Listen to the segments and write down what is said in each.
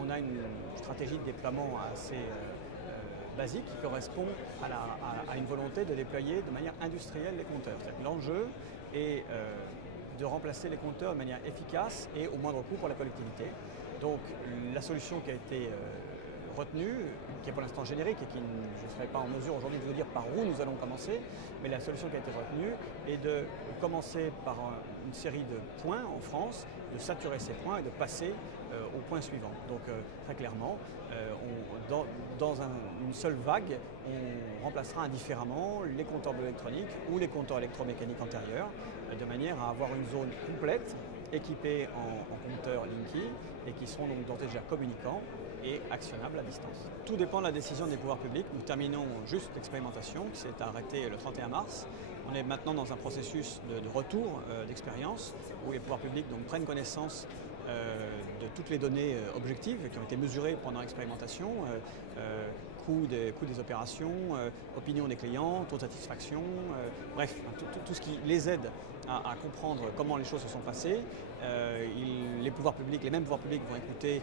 On a une stratégie de déploiement assez basique qui correspond à une volonté de déployer de manière industrielle les compteurs. L'enjeu est de remplacer les compteurs de manière efficace et au moindre coût pour la collectivité. Donc la solution qui a été retenue, qui est pour l'instant générique et qui je ne serai pas en mesure aujourd'hui de vous dire par où nous allons commencer, mais la solution qui a été retenue est de commencer par une série de points en France, de saturer ces points et de passer au point suivant. Donc très clairement, dans une seule vague, on remplacera indifféremment les compteurs électroniques ou les compteurs électromécaniques antérieurs, de manière à avoir une zone complète équipés en compteurs Linky et qui seront donc d'ores et déjà communicants et actionnables à distance. Tout dépend de la décision des pouvoirs publics. Nous terminons juste l'expérimentation qui s'est arrêtée le 31 mars. On est maintenant dans un processus de retour d'expérience où les pouvoirs publics donc, prennent connaissance de toutes les données objectives qui ont été mesurées pendant l'expérimentation, coût des opérations, opinion des clients, taux de satisfaction, bref, tout ce qui les aide à comprendre comment les choses se sont passées. Les pouvoirs publics, les mêmes pouvoirs publics vont écouter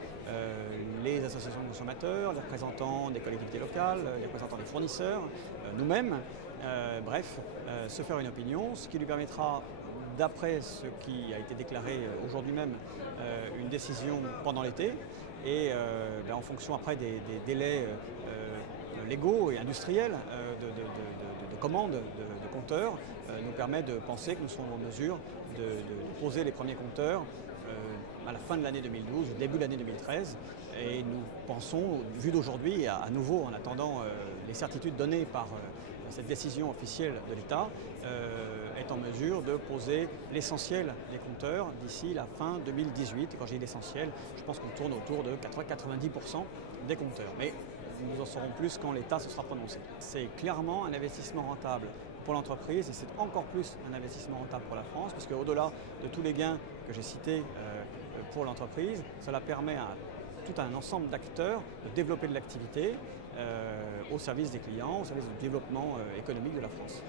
les associations de consommateurs, les représentants des collectivités locales, les représentants des fournisseurs, nous-mêmes, bref, se faire une opinion, ce qui lui permettra d'après ce qui a été déclaré aujourd'hui même, une décision pendant l'été et en fonction après des délais légaux et industriels de commandes de compteurs, nous permet de penser que nous serons en mesure de poser les premiers compteurs à la fin de l'année 2012, au début de l'année 2013. Et nous pensons, vu d'aujourd'hui, à nouveau en attendant les certitudes données par cette décision officielle de l'État, est en mesure de poser l'essentiel des compteurs d'ici la fin 2018. Et quand je dis l'essentiel, je pense qu'on tourne autour de 80-90% des compteurs. Mais nous en saurons plus quand l'État se sera prononcé. C'est clairement un investissement rentable pour l'entreprise et c'est encore plus un investissement rentable pour la France parce qu'au-delà de tous les gains que j'ai cités pour l'entreprise, cela permet à tout un ensemble d'acteurs de développer de l'activité au service des clients, au service du développement économique de la France.